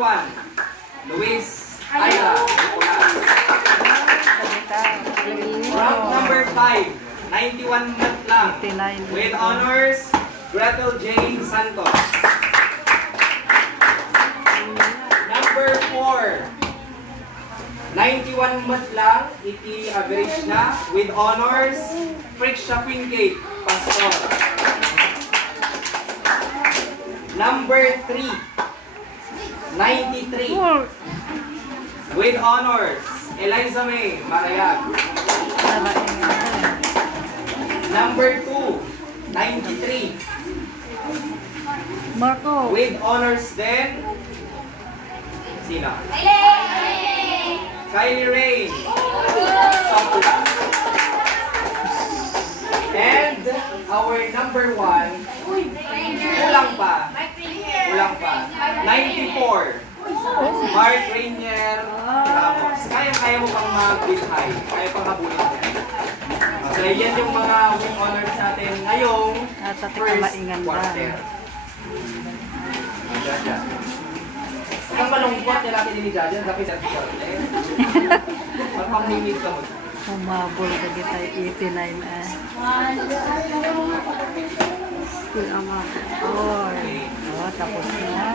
1, Luis Ayla. Rank number 5, 91 mat lang. With honors, Gretel Jane Santos. Number 4, 91 mat lang, iti average na. With honors, Friksha Wingate Pastor. Number 3, 93. With honors, Eliza May Marayag. Number 2, 93. Marco. With honors then, sino? Kylie Rain. Sakura. And our number 1, kulang pa. 94. Mark Rainier Ramos. Kaya mo pang mag-bid high. Kaya pang habulin mo. So, yan yung mga win honors natin ngayong first quarter. Huwag kang malungkot yung laki ni Jaja. Dapat sa quarter. Magpang-himig ka mo. Humabol ka kita 89 eh. Still ang mga. Oh, tapos na.